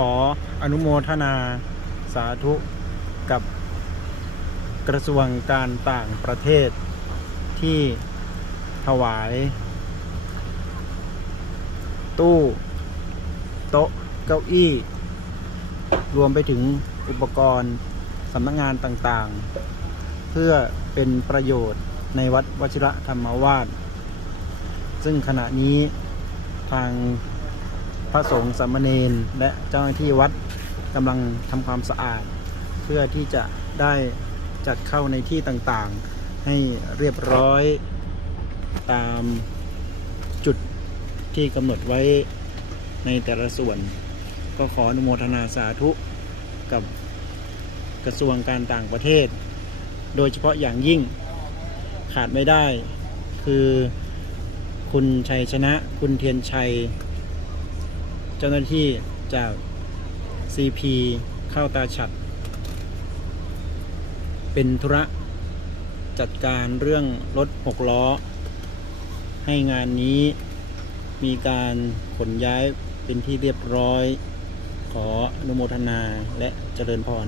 ขออนุโมทนาสาธุกับกระทรวงการต่างประเทศที่ถวาย ตู้โต๊ะเก้าอี้ รวมไปถึงอุปกรณ์สำนักงงานต่างๆ เพื่อเป็นประโยชน์ในวัดวชิระธรรมวาสซึ่งขณะนี้ทาง พระสงฆ์สามเณรและเจ้าหน้าที่วัดกำลังทำความสะอาด เพื่อที่จะได้จัดเข้าในที่ต่างๆ ให้เรียบร้อยตามจุดที่กำหนดไว้ในแต่ละส่วน ก็ขออนุโมทนาสาธุกับกระทรวงการต่างประเทศ โดยเฉพาะอย่างยิ่งขาดไม่ได้ คือคุณชัยชนะคุณเทียนชัย เจ้าหน้าที่จาก CP เข้าตาฉัด เป็นธุระจัดการเรื่องรถหกล้อ ให้งานนี้มีการขนย้ายเป็นที่เรียบร้อย ขออนุโมทนาและเจริญพร